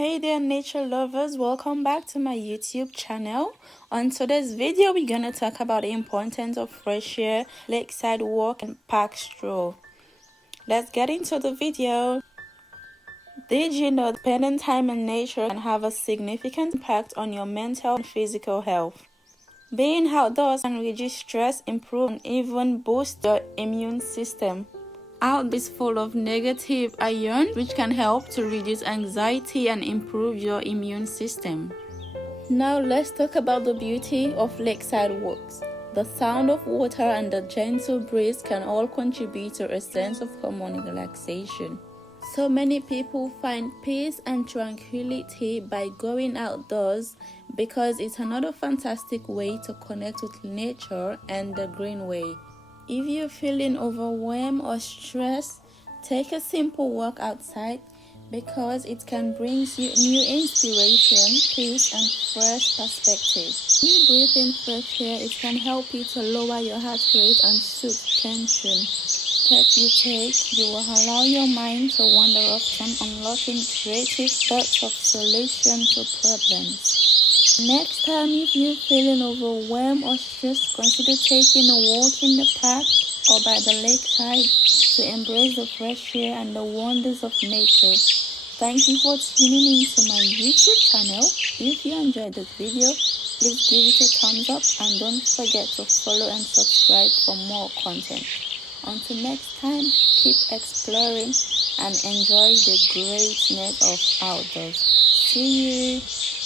Hey there nature lovers, welcome back to my YouTube channel. On today's video we're going to talk about the importance of fresh air, lakeside walk and park stroll. Let's get into the video. Did you know that spending time in nature can have a significant impact on your mental and physical health? Being outdoors can reduce stress, improve and even boost your immune system. Outdoors is full of negative iron which can help to reduce anxiety and improve your immune system. Now let's talk about the beauty of lakeside walks. The sound of water and the gentle breeze can all contribute to a sense of calm and relaxation. So many people find peace and tranquility by going outdoors because it's another fantastic way to connect with nature and the green way. If you're feeling overwhelmed or stressed, take a simple walk outside because it can bring you new inspiration, peace, and fresh perspective. When you breathe in fresh air, it can help you to lower your heart rate and soothe tension. Step you take, you will allow your mind to wander often, unlocking creative thoughts of solutions to problems. Next time, if you're feeling overwhelmed or stressed, consider taking a walk in the park or by the lakeside to embrace the fresh air and the wonders of nature. Thank you for tuning in to my YouTube channel. If you enjoyed this video, please give it a thumbs up and don't forget to follow and subscribe for more content. Until next time, keep exploring and enjoy the greatness of outdoors. See you!